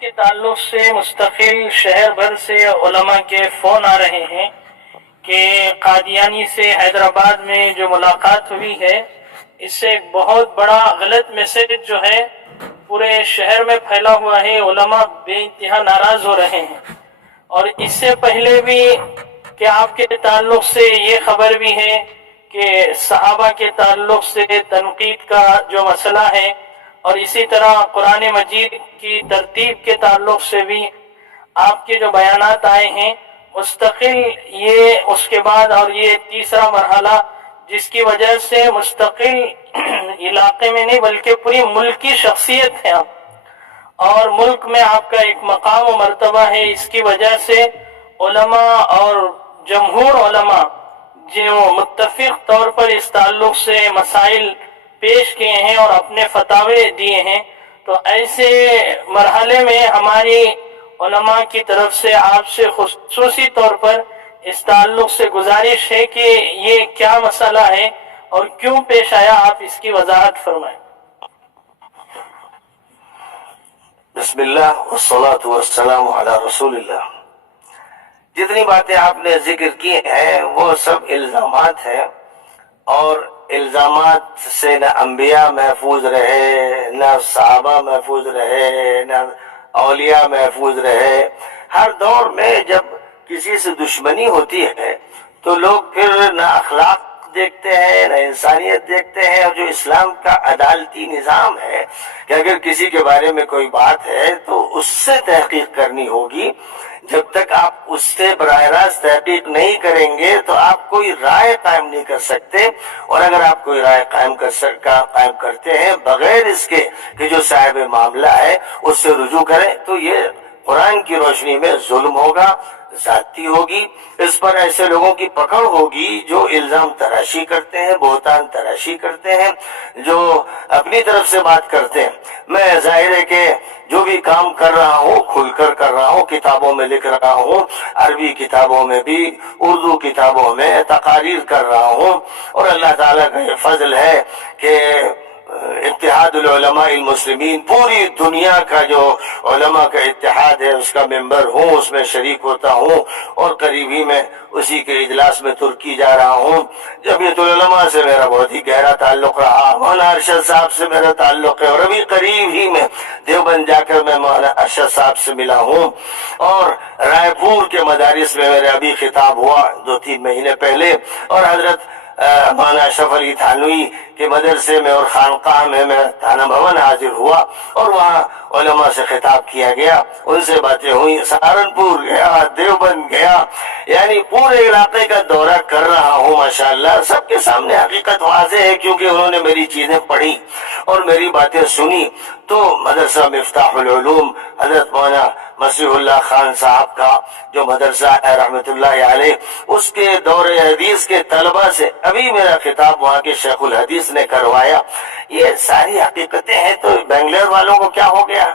کے تعلق سے مستقل شہر بھر سے علماء کے فون آ رہے ہیں کہ قادیانی سے حیدرآباد میں جو ملاقات ہوئی ہے اس سے ایک بہت بڑا غلط میسج جو ہے پورے شہر میں پھیلا ہوا ہے. علماء بے انتہا ناراض ہو رہے ہیں. اور اس سے پہلے بھی کہ آپ کے تعلق سے یہ خبر بھی ہے کہ صحابہ کے تعلق سے تنقید کا جو مسئلہ ہے اور اسی طرح قرآن مجید کی ترتیب کے تعلق سے بھی آپ کے جو بیانات آئے ہیں مستقل یہ اس کے بعد اور یہ تیسرا مرحلہ جس کی وجہ سے مستقل علاقے میں نہیں بلکہ پوری ملک کی شخصیت ہے آپ اور ملک میں آپ کا ایک مقام و مرتبہ ہے. اس کی وجہ سے علماء اور جمہور علماء جو متفق طور پر اس تعلق سے مسائل پیش کیے ہیں اور اپنے فتاوے دیے ہیں تو ایسے مرحلے میں ہماری علماء کی طرف سے آپ سے خصوصی طور پر اس تعلق سے گزارش ہے کہ یہ کیا مسئلہ ہے اور کیوں پیش آیا, آپ اس کی وضاحت فرمائیں. بسم اللہ والصلاة والسلام علی رسول اللہ. جتنی باتیں آپ نے ذکر کی ہیں وہ سب الزامات ہیں اور الزامات سے نہ انبیاء محفوظ رہے نہ صحابہ محفوظ رہے نہ اولیاء محفوظ رہے. ہر دور میں جب کسی سے دشمنی ہوتی ہے تو لوگ پھر نہ اخلاق دیکھتے ہیں نہ انسانیت دیکھتے ہیں. اور جو اسلام کا عدالتی نظام ہے کہ اگر کسی کے بارے میں کوئی بات ہے تو اس سے تحقیق کرنی ہوگی. جب تک آپ اس سے براہ راست تحقیق نہیں کریں گے تو آپ کوئی رائے قائم نہیں کر سکتے. اور اگر آپ کوئی رائے قائم کرتے ہیں بغیر اس کے کہ جو صاحب معاملہ ہے اس سے رجوع کریں تو یہ قرآن کی روشنی میں ظلم ہوگا, زیادتی ہوگی. اس پر ایسے لوگوں کی پکڑ ہوگی جو الزام تراشی کرتے ہیں, بہتان تراشی کرتے ہیں, جو اپنی طرف سے بات کرتے ہیں. میں ظاہر ہے کہ جو بھی کام کر رہا ہوں کھل کر کر رہا ہوں, کتابوں میں لکھ رہا ہوں, عربی کتابوں میں بھی اردو کتابوں میں تقاریر کر رہا ہوں. اور اللہ تعالیٰ کا یہ فضل ہے کہ اتحاد العلماء المسلمین پوری دنیا کا جو علماء کا اتحاد ہے اس کا ممبر ہوں, اس میں شریک ہوتا ہوں. اور قریب ہی میں اسی کے اجلاس میں ترکی جا رہا ہوں. جمعیت العلماء سے میرا بہت ہی گہرا تعلق رہا, مولانا ارشد صاحب سے میرا تعلق ہے اور ابھی قریب ہی میں دیوبند جا کر میں مولانا ارشد صاحب سے ملا ہوں. اور رائے پور کے مدارس میں میرا ابھی خطاب ہوا 2-3 مہینے پہلے اور حضرت مولانا اشرف علی تھانوی کے مدرسے میں اور خانقاہ میں میں تھانہ بھون حاضر ہوا اور وہاں علماء سے خطاب کیا گیا, ان سے باتیں ہوئی. سہارنپور گیا, دیوبند گیا, یعنی پورے علاقے کا دورہ کر رہا ہوں. ماشاءاللہ سب کے سامنے حقیقت واضح ہے کیونکہ انہوں نے میری چیزیں پڑھی اور میری باتیں سنی. تو مدرسہ مفتاح العلوم حضرت مولانا مسیح اللہ خان صاحب کا جو مدرسہ ہے رحمت اللہ علیہ, اس کے دور حدیث کے طلبہ سے ابھی میرا خطاب وہاں کے شیخ الحدیث نے کروایا. یہ ساری حقیقتیں ہیں. تو بنگلور والوں کو کیا ہو گیا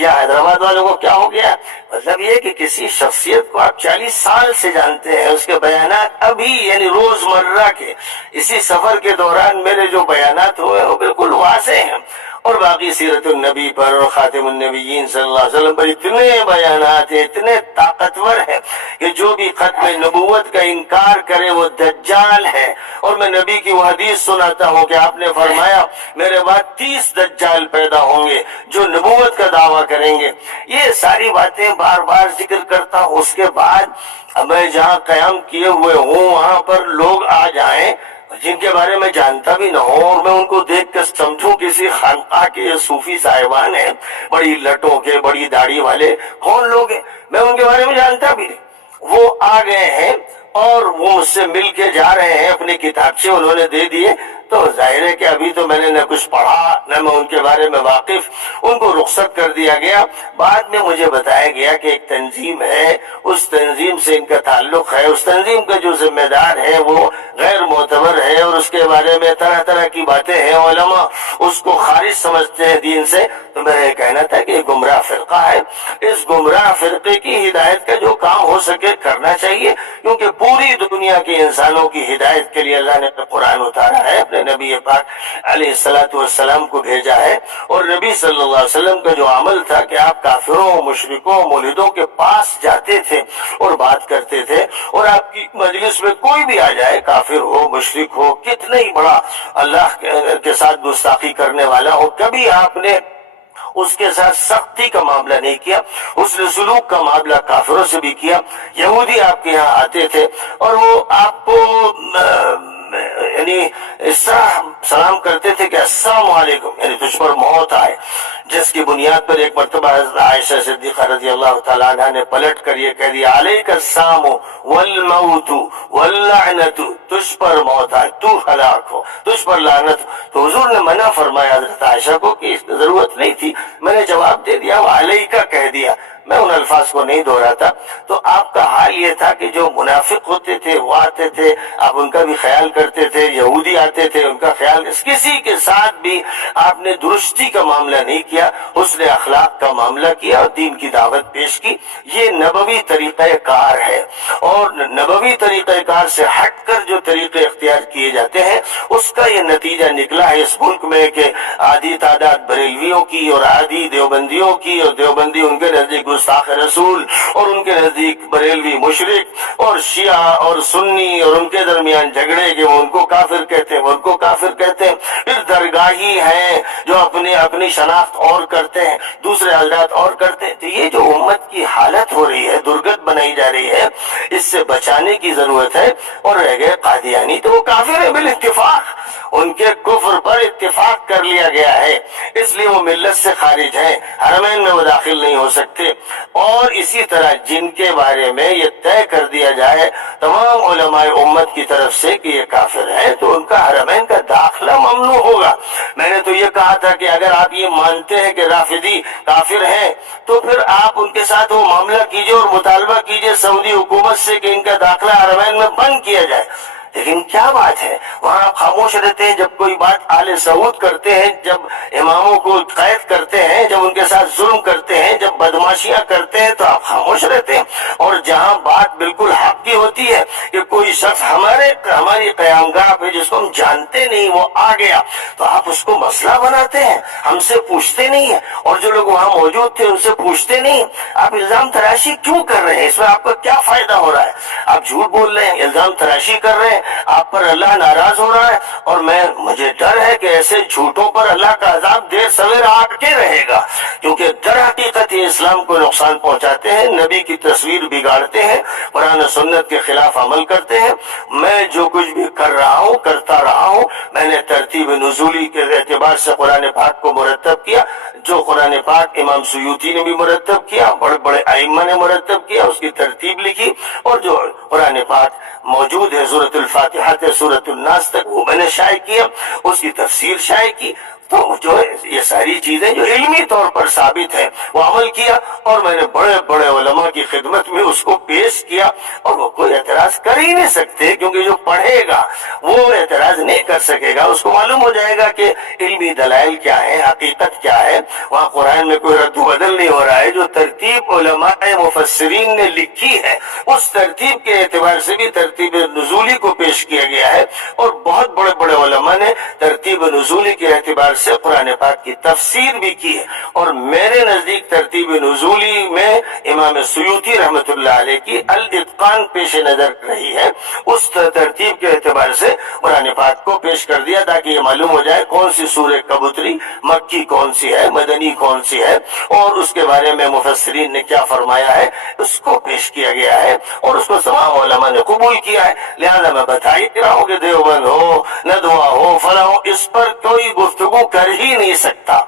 یا حیدرآباد والوں کو کیا ہو گیا؟ مطلب یہ کہ کسی شخصیت کو آپ 40 سال سے جانتے ہیں, اس کے بیانات ابھی یعنی روزمرہ کے اسی سفر کے دوران میرے جو بیانات ہوئے وہ بالکل واضح ہیں. اور باقی سیرت النبی پر اور خاتم النبیین صلی اللہ علیہ وسلم پر اتنے بیانات ہیں, اتنے طاقتور ہیں کہ جو بھی ختم نبوت کا انکار کرے وہ دجال ہے. اور میں نبی کی وہ حدیث سناتا ہوں کہ آپ نے فرمایا میرے بعد 30 دجال پیدا ہوں گے جو نبوت کا دعویٰ کریں گے. یہ ساری باتیں بار بار ذکر کرتا ہوں. اس کے بعد میں جہاں قیام کیے ہوئے ہوں وہاں پر لوگ آ جائیں جن کے بارے میں جانتا بھی نہ ہوں اور میں ان کو دیکھ کر سمجھوں کسی خانقاہ کے یہ صوفی صاحبان ہیں, بڑی لٹوں کے, بڑی داڑھی والے, کون لوگ ہیں میں ان کے بارے میں جانتا بھی نہیں. وہ آ گئے ہیں اور وہ مجھ سے مل کے جا رہے ہیں, اپنے کتابچے انہوں نے دے دیے. تو ظاہر ہے کہ ابھی تو میں نے نہ کچھ پڑھا نہ میں ان کے بارے میں واقف, ان کو رخصت کر دیا گیا. بعد میں مجھے بتایا گیا کہ ایک تنظیم ہے, اس تنظیم سے ان کا تعلق ہے, اس تنظیم کا جو ذمہ دار ہے وہ غیر معتبر ہے اور اس کے بارے میں طرح طرح کی باتیں ہیں. علماء اس کو خارج سمجھتے ہیں دین سے. تو میرا یہ کہنا تھا کہ یہ گمراہ فرقہ ہے. اس گمراہ فرقے کی ہدایت کا جو کام ہو سکے کے کرنا چاہیے، کیونکہ پوری دنیا کے انسانوں کی ہدایت کے لیے اللہ نے قرآن اتارا ہے، اپنے نبی پاک علیہ الصلوۃ والسلام کو بھیجا ہے۔ اور نبی صلی اللہ علیہ وسلم کا جو عمل تھا کہ آپ کافروں، مشرکوں، ملحدوں کے پاس جاتے تھے اور بات کرتے تھے، اور آپ کی مجلس میں کوئی بھی آ جائے، کافر ہو، مشرک ہو، کتنا ہی بڑا اللہ کے ساتھ گستاخی کرنے والا ہو، کبھی آپ نے اس کے ساتھ سختی کا معاملہ نہیں کیا، حسن سلوک کا معاملہ کافروں سے بھی کیا۔ یہودی آپ کے یہاں آتے تھے اور وہ آپ کو یعنی اس طرح سلام کرتے تھے کہ السلام علیکم، یعنی تجھ پر موت آئے، جس کی بنیاد پر ایک مرتبہ حضرت عائشہ صدیقہ رضی اللہ تعالیٰ عنہ نے پلٹ کر یہ کہہ دیا علیک السلام والموت واللعنت، تجھ پر موت آئے، تو ہلاک ہو، تجھ پر لعنت ہو۔ تو حضور نے منع فرمایا حضرت عائشہ کو کہ اس ضرورت نہیں تھی، میں نے جواب دے دیا، علیکہ کہہ دیا، میں ان الفاظ کو نہیں دہراتا۔ تو آپ کا حال یہ تھا کہ جو منافق ہوتے تھے وہ آتے تھے، آپ ان کا بھی خیال کرتے تھے، یہودی آتے تھے ان کا خیال، کسی کے ساتھ بھی آپ نے درستی کا معاملہ نہیں کیا، حسن اخلاق کا معاملہ کیا اور دین کی دعوت پیش کی۔ یہ نبوی طریقہ کار ہے، اور نبوی طریقہ کار سے ہٹ کر جو طریقے اختیار کیے جاتے ہیں اس کا یہ نتیجہ نکلا ہے اس ملک میں کہ آدھی تعداد بریلویوں کی اور آدھی دیوبندیوں کی، اور دیوبندی ان کے نزدیک گستاخ رسول، اور ان کے نزدیک بریلوی مشرک، اور شیعہ اور سنی اور ان کے درمیان جھگڑے کہ وہ ان کو کافر کہتے ہیں، وہ ان کو کافر کہتے ہیں۔ پھر درگاہی ہیں جو اپنی شناخت اور کرتے ہیں، دوسرے حضرات اور کرتے ہیں۔ تو یہ جو امت کی حالت ہو رہی ہے، درگت بنائی جا رہی ہے، اس سے بچانے کی ضرورت ہے۔ اور رہ گئے قادیانی، تو وہ کافر ہیں بالاتفاق، ان کے کفر پر اتفاق کر لیا گیا ہے، اس لیے وہ ملت سے خارج ہیں، حرمین میں وہ داخل نہیں ہو سکتے۔ اور اسی طرح جن کے بارے میں یہ طے کر دیا جائے تمام علماء امت کی طرف سے کہ یہ کافر ہیں، تو ان کا حرمین کا داخلہ ممنوع ہوگا۔ میں نے تو یہ کہا تھا کہ اگر آپ یہ مانتے ہیں کہ رافضی کافر ہیں تو پھر آپ ان کے ساتھ وہ معاملہ کیجئے اور مطالبہ کیجئے سعودی حکومت سے کہ ان کا داخلہ حرمین میں بند کیا جائے۔ لیکن کیا بات ہے، وہاں آپ خاموش رہتے ہیں جب کوئی بات آل سعود کرتے ہیں، جب اماموں کو قید کرتے ہیں، جب ان کے ساتھ ظلم کرتے ہیں، جب بدماشیاں کرتے ہیں تو آپ خاموش رہتے ہیں۔ اور جہاں بات بالکل حق کی ہوتی ہے کہ کوئی شخص ہماری قیام گاہ پہ جس کو ہم جانتے نہیں وہ آ گیا، تو آپ اس کو مسئلہ بناتے ہیں، ہم سے پوچھتے نہیں ہیں، اور جو لوگ وہاں موجود تھے ان سے پوچھتے نہیں۔ آپ الزام تراشی کیوں کر رہے ہیں؟ اس میں آپ کا کیا فائدہ ہو رہا ہے؟ آپ جھوٹ بول رہے ہیں، الزام تراشی کر رہے ہیں، آپ پر اللہ ناراض ہو رہا ہے، اور مجھے ڈر ہے کہ ایسے جھوٹوں پر اللہ کا عذاب دیر سویر آ کے رہے گا، کیونکہ در حقیقت یہ اسلام کو نقصان پہنچاتے ہیں، نبی کی تصویر بگاڑتے ہیں، قرآن و سنت کے خلاف عمل کرتے ہیں۔ میں جو کچھ بھی کر رہا ہوں، کرتا رہا ہوں، میں نے ترتیب نزولی کے اعتبار سے قرآن پاک کو مرتب کیا، جو قرآن پاک امام سیوطی نے بھی مرتب کیا، بڑے بڑے ائمہ نے مرتب کیا، اس کی ترتیب لکھی، اور جو قرآن پاک موجود ہے سورۃ الفاتحہ سے سورۃ الناس تک وہ میں نے شائع کیا، اس کی تفسیر شائع کی۔ تو جو یہ ساری چیزیں جو علمی طور پر ثابت ہیں وہ عمل کیا، اور میں نے بڑے بڑے علماء کی خدمت میں اس کو پیش کیا، اور وہ کوئی اعتراض کر ہی نہیں سکتے، کیونکہ جو پڑھے گا وہ اعتراض نہیں کر سکے گا، اس کو معلوم ہو جائے گا کہ علمی دلائل کیا ہے، حقیقت کیا ہے۔ وہاں قرآن میں کوئی رد و بدل نہیں ہو رہا ہے، جو ترتیب علماء مفسرین نے لکھی ہے اس ترتیب کے اعتبار سے بھی ترتیب نزولی کو پیش کیا گیا ہے، اور بہت بڑے بڑے علماء نے ترتیب نزولی کے اعتبار سے قرآن پاک کی تفسیر بھی کی ہے۔ اور میرے نزدیک ترتیب نزولی میں امام سیوطی رحمۃ اللہ علیہ کی الاتقان پیش نظر رہی ہے، اس ترتیب کے اعتبار سے قرآن پاک کو پیش کر دیا تاکہ یہ معلوم ہو جائے کون سی سورہ کب اتری، مکی کون سی ہے، مدنی کون سی ہے، اور اس کے بارے میں مفسرین نے کیا فرمایا ہے، اس کو پیش کیا گیا ہے، اور اس کو تمام علماء نے قبول کیا ہے۔ لہذا میں بتا ہی رہا ہوں کہ دیوبند ہو، ندوہ ہو، فلاں ہو، اس پر کوئی گفتگو کر ہی نہیں سکتا۔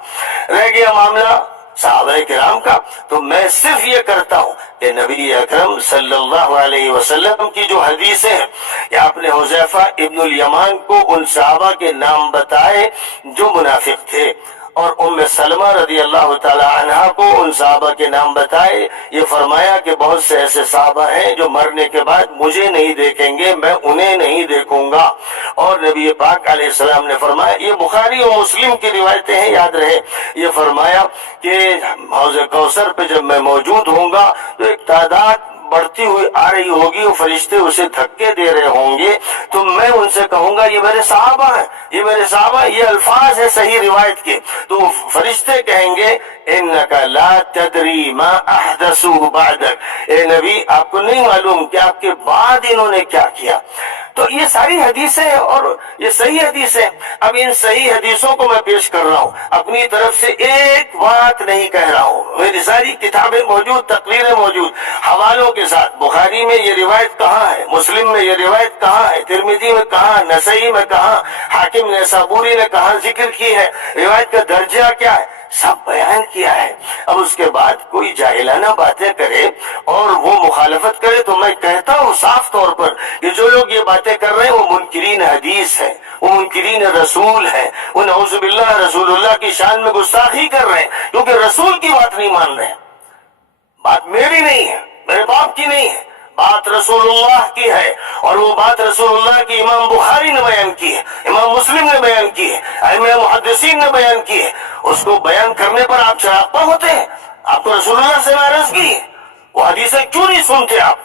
رہ گیا معاملہ صحابہ کرام کا، تو میں صرف یہ کرتا ہوں کہ نبی اکرم صلی اللہ علیہ وسلم کی جو حدیثیں ہیں کہ آپ نے حذیفہ ابن الیمان کو ان صحابہ کے نام بتائے جو منافق تھے، اور ام سلمہ رضی اللہ تعالی عنہ کو ان صحابہ کے نام بتائے، یہ فرمایا کہ بہت سے ایسے صحابہ ہیں جو مرنے کے بعد مجھے نہیں دیکھیں گے، میں انہیں نہیں دیکھوں گا۔ اور نبی پاک علیہ السلام نے فرمایا، یہ بخاری اور مسلم کی روایتیں ہیں، یاد رہے، یہ فرمایا کہ حوض کوثر پہ جب میں موجود ہوں گا تو ایک تعداد بڑھتی ہوئی آ رہی ہوگی اور فرشتے اسے دھکے دے رہے ہوں گے تو میں ان سے کہوں گا یہ میرے صحابہ ہیں، یہ میرے صحابہ، یہ الفاظ ہے صحیح روایت کے، تو فرشتے کہیں گے انک لا تدری ما احدثوا بعدک، اے نبی آپ کو نہیں معلوم کہ آپ کے بعد انہوں نے کیا کیا۔ تو یہ ساری حدیثیں ہیں اور یہ صحیح حدیثیں۔ اب ان صحیح حدیثوں کو میں پیش کر رہا ہوں، اپنی طرف سے ایک بات نہیں کہہ رہا ہوں، میری ساری کتابیں موجود، تقریریں موجود حوالوں کے ساتھ۔ بخاری میں یہ روایت کہاں ہے، مسلم میں یہ روایت کہاں ہے، ترمذی میں کہاں، نسائی میں کہاں، حاکم نیسابوری نے کہاں ذکر کی ہے، روایت کا درجہ کیا ہے، سب بیان کیا ہے۔ اب اس کے بعد کوئی جاہلانہ باتیں کرے اور وہ مخالفت کرے تو میں کہتا ہوں صاف طور پر کہ جو لوگ یہ باتیں کر رہے ہیں وہ منکرین حدیث ہیں، وہ منکرین رسول ہیں، وہ نعوذ باللہ رسول اللہ کی شان میں گستاخی کر رہے ہیں، کیونکہ رسول کی بات نہیں مان رہے ہیں۔ بات میری نہیں ہے، میرے باپ کی نہیں ہے، بات رسول اللہ کی ہے، اور وہ بات رسول اللہ کی امام بخاری نے بیان کی ہے، امام مسلم نے بیان کی ہے، ائمہ محدثین نے بیان کی ہے۔ اس کو بیان کرنے پر آپ چراغاں ہوتے ہیں؟ آپ کو رسول اللہ سے عرض کی ہے، وہ حدیثیں کیوں نہیں سنتے آپ؟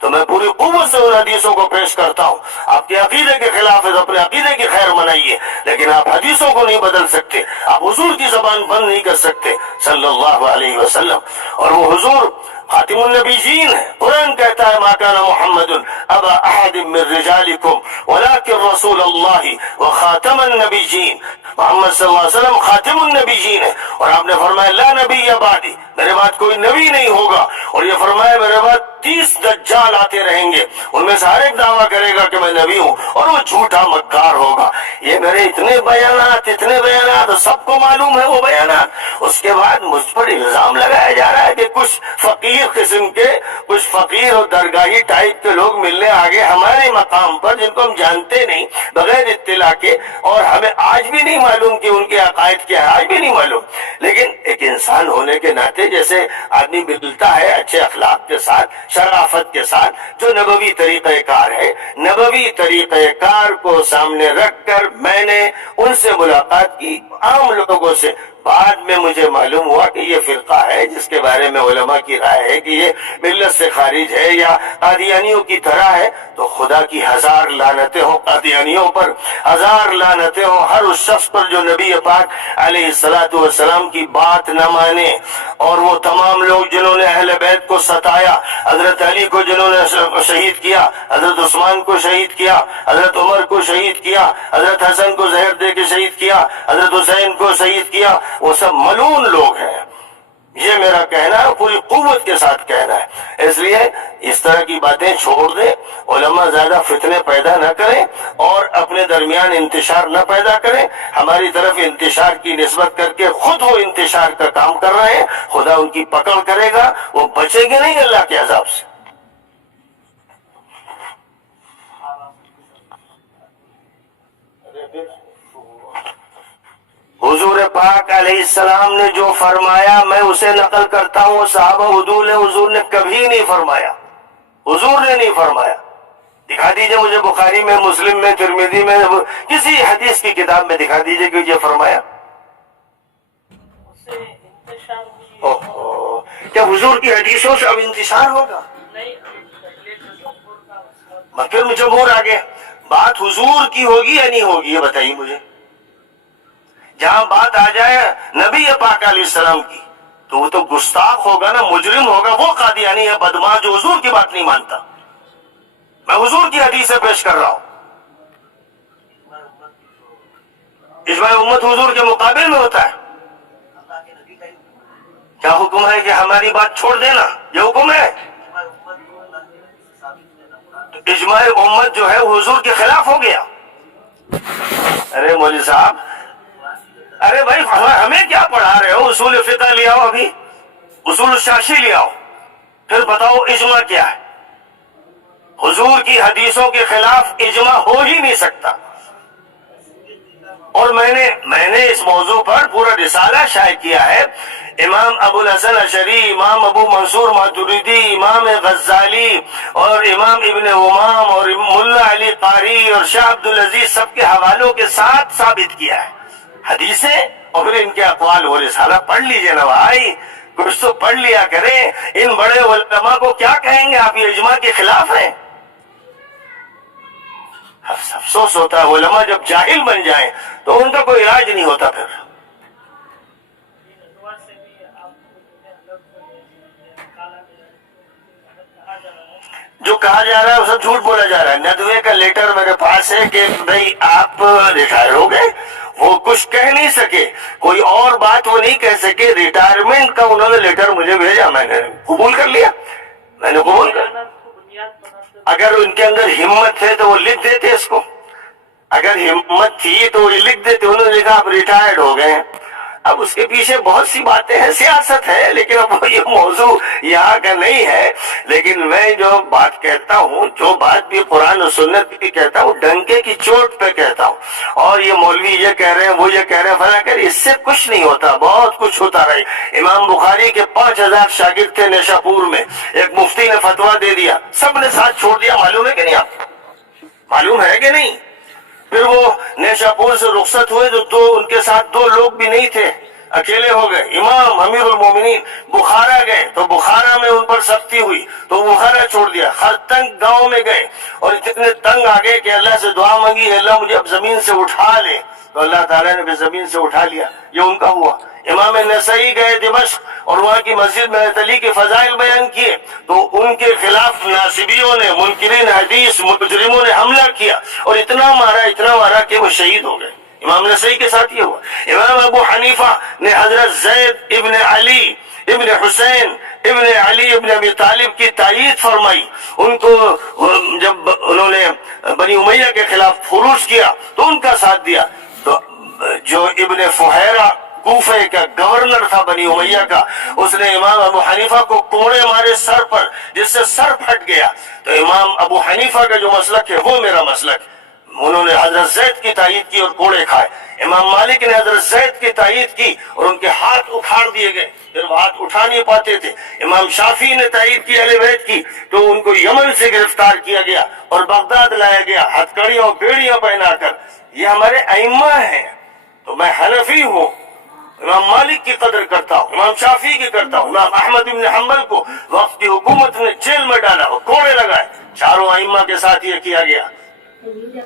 تو میں پوری قوت سے ان حدیثوں کو پیش کرتا ہوں۔ آپ کے عقیدے کے خلاف ہے تو اپنے عقیدے کی خیر منائیے، لیکن آپ حدیثوں کو نہیں بدل سکتے، آپ حضور کی زبان بند نہیں کر سکتے صلی اللہ علیہ وسلم۔ اور وہ حضور خاتم النبیین ہے۔ قرآن کہتا ہے ما کان محمد ابا احد من رجالکم ولکن رسول اللہ وخاتم النبیین، محمد صلی اللہ علیہ وسلم خاتم النبیین ہے، اور آپ نے فرمایا لا نبی بعدی، میرے بعد کوئی نبی نہیں ہوگا، اور یہ فرمایا میرے بعد 30 دجال آتے رہیں گے، ان میں سے ہر ایک دعویٰ کرے گا کہ میں نبی ہوں، اور وہ جھوٹا مکار ہوگا۔ یہ میرے اتنے بیانات سب کو معلوم ہے وہ بیانات۔ اس کے بعد مجھ پر الزام لگایا جا رہا ہے کہ کچھ فقیر قسم کے، کچھ فقیر اور درگاہی ٹائپ کے لوگ ملنے آگے ہمارے مقام پر، جن کو ہم جانتے نہیں، بغیر اطلاع کے، اور ہمیں آج بھی نہیں معلوم کہ ان کے عقائد کیا ہے، آج بھی نہیں معلوم، لیکن ایک انسان ہونے کے ناطے جیسے آدمی ملتا ہے اچھے اخلاق کے ساتھ، شرافت کے ساتھ، جو نبوی طریقہ کار ہے، نبوی طریقہ کار کو سامنے رکھ کر میں نے ان سے ملاقات کی، عام لوگوں سے۔ بعد میں مجھے معلوم ہوا کہ یہ فرقہ ہے جس کے بارے میں علماء کی رائے ہے کہ یہ ملت سے خارج ہے یا قادیانیوں کی طرح ہے، تو خدا کی ہزار لعنتیں ہوں قادیانیوں پر، ہزار لعنتیں ہوں ہر اس شخص پر جو نبی پاک علیہ الصلوۃ والسلام کی بات نہ مانے، اور وہ تمام لوگ جنہوں نے اہل بیت کو ستایا، حضرت علی کو جنہوں نے شہید کیا، حضرت عثمان کو شہید کیا، حضرت عمر کو شہید کیا، حضرت حسن کو زہر دے کے شہید کیا، حضرت حسین کو شہید کیا، وہ سب ملعون لوگ ہیں۔ یہ میرا کہنا ہے، پوری قوت کے ساتھ کہنا ہے۔ اس لیے اس طرح کی باتیں چھوڑ دیں، علماء زیادہ فتنے پیدا نہ کریں اور اپنے درمیان انتشار نہ پیدا کریں۔ ہماری طرف انتشار کی نسبت کر کے خود وہ انتشار کا کام کر رہے ہیں، خدا ان کی پکڑ کرے گا، وہ بچیں گے نہیں اللہ کے عذاب سے۔ حضور پاک علیہ السلام نے جو فرمایا میں اسے نقل کرتا ہوں، صحابہ عدول ہیں، حضور نے کبھی نہیں فرمایا، حضور نے نہیں فرمایا۔ دکھا دیجئے مجھے بخاری میں، مسلم میں، ترمذی میں، کسی حدیث کی کتاب میں دکھا دیجئے کہ یہ فرمایا۔ کیا حضور کی حدیثوں سے اب انتشار ہوگا؟ پھر جمہور آگے بات حضور کی ہوگی یا نہیں ہوگی، یہ بتائیے مجھے۔ جہاں بات آ جائے نبی پاک علیہ السلام کی تو وہ تو گستاخ ہوگا نا، مجرم ہوگا، وہ قادیانی ہے بدماش جو حضور کی بات نہیں مانتا۔ میں حضور کی حدیثیں پیش کر رہا ہوں۔ اجماع امت حضور کے مقابل میں ہوتا ہے۔ کیا حکم ہے کہ ہماری بات چھوڑ دینا؟ یہ حکم ہے؟ تو اجماع امت جو ہے حضور کے خلاف ہو گیا۔ ارے مولوی صاحب، ارے بھائی ہمیں کیا پڑھا رہے ہو؟ اصول فقہ لے آؤ، ابھی اصول الشاشی لے آؤ، پھر بتاؤ اجماع کیا ہے۔ حضور کی حدیثوں کے خلاف اجماع ہو ہی نہیں سکتا۔ اور میں نے اس موضوع پر پورا رسالہ شائع کیا ہے۔ امام ابو الحسن اشعری، امام ابو منصور ماتریدی، امام غزالی اور امام ابن امام اور ملا علی قاری اور شاہ عبدالعزیز سب کے حوالوں کے ساتھ ثابت کیا ہے حدیثیں، اور پھر ان کے اقوال وہ رسالہ پڑھ لیجئے نا بھائی۔ کچھ تو پڑھ لیا کریں. ان بڑے علماء کو کیا کہیں گے؟ آپ یہ اجماع کے خلاف ہیں. افسوس ہوتا ہے علماء جب جاہل بن جائیں تو ان کا کوئی علاج نہیں ہوتا. پھر جو کہا جا رہا ہے وہ سب جھوٹ بولا جا رہا ہے. ندوے کا لیٹر میرے پاس ہے کہ بھائی آپ ریٹائر ہو گئے. وہ کچھ کہہ نہیں سکے, کوئی اور بات وہ نہیں کہہ سکے. ریٹائرمنٹ کا انہوں نے لیٹر مجھے بھیجا, میں نے قبول کر لیا. میں نے قبول کر, اگر ان کے اندر ہمت ہے تو وہ لکھ دیتے اس کو. اگر ہمت تھی تو وہ لکھ دیتے. انہوں نے لکھا آپ ریٹائرڈ ہو گئے. اب اس کے پیچھے بہت سی باتیں ہیں, سیاست ہے, لیکن اب یہ موضوع یہاں کا نہیں ہے. لیکن میں جو بات کہتا ہوں, جو بات بھی قرآن و سنت کی کہتا ہوں, ڈنکے کی چوٹ پہ کہتا ہوں. اور یہ مولوی یہ کہہ رہے ہیں, وہ یہ کہہ رہے ہیں, فلاں کہہ رہے ہیں, اس سے کچھ نہیں ہوتا. بہت کچھ ہوتا رہے. امام بخاری کے 5000 شاگرد تھے نیشاپور میں. ایک مفتی نے فتویٰ دے دیا, سب نے ساتھ چھوڑ دیا. معلوم ہے کہ نہیں آپ, معلوم ہے کہ نہیں؟ پھر وہ نیشاپور سے رخصت ہوئے تو ان کے ساتھ 2 لوگ بھی نہیں تھے, اکیلے ہو گئے. امام امیر المومنین بخارا گئے تو بخارا میں ان پر سختی ہوئی تو بخارا چھوڑ دیا. ہر تنگ گاؤں میں گئے اور اتنے تنگ آ گئے کہ اللہ سے دعا مانگی, اللہ مجھے اب زمین سے اٹھا لے. تو اللہ تعالیٰ نے بھی زمین سے اٹھا لیا. یہ ان کا ہوا. امام نسائی گئے دمشق اور وہاں کی مسجد میں حضرت علی کے فضائل بیان کیے تو ان کے خلاف ناصبیوں نے, منکرین حدیث, مجرموں نے حملہ کیا اور اتنا مارا کہ وہ شہید ہو گئے. امام نسائی کے ساتھ یہ ہوا. امام ابو حنیفہ نے حضرت زید ابن علی ابن حسین ابن علی ابن ابی طالب کی تائید فرمائی. ان کو جب انہوں نے بنی امیہ کے خلاف خروج کیا تو ان کا ساتھ دیا. تو جو ابن فہیرہ کوفے کا گورنر تھا بنی امیہ کا, اس نے امام ابو حنیفہ کو کوڑے مارے سر پر, جس سے سر پھٹ گیا. تو امام ابو حنیفہ کا جو مسلک ہے وہ میرا مسلک. انہوں نے حضرت زید کی تائید کی اور کوڑے کھائے. امام مالک نے حضرت زید کی تائید کی اور ان کے ہاتھ اکھاڑ دیے گئے, پھر وہ ہاتھ اٹھا نہیں پاتے تھے. امام شافعی نے تائید کی اہل بیت کی تو ان کو یمن سے گرفتار کیا گیا اور بغداد لایا گیا ہتھکڑیاں اور بیڑیاں پہنا کر. یہ ہمارے ائمہ ہیں. تو میں حنفی ہوں, امام مالک کی قدر کرتا ہوں, امام شافعی کی کرتا ہوں. امام احمد بن حنبل کو وقت کی حکومت نے جیل میں ڈالا اور کوڑے لگائے. چاروں ائمہ کے ساتھ یہ کیا گیا.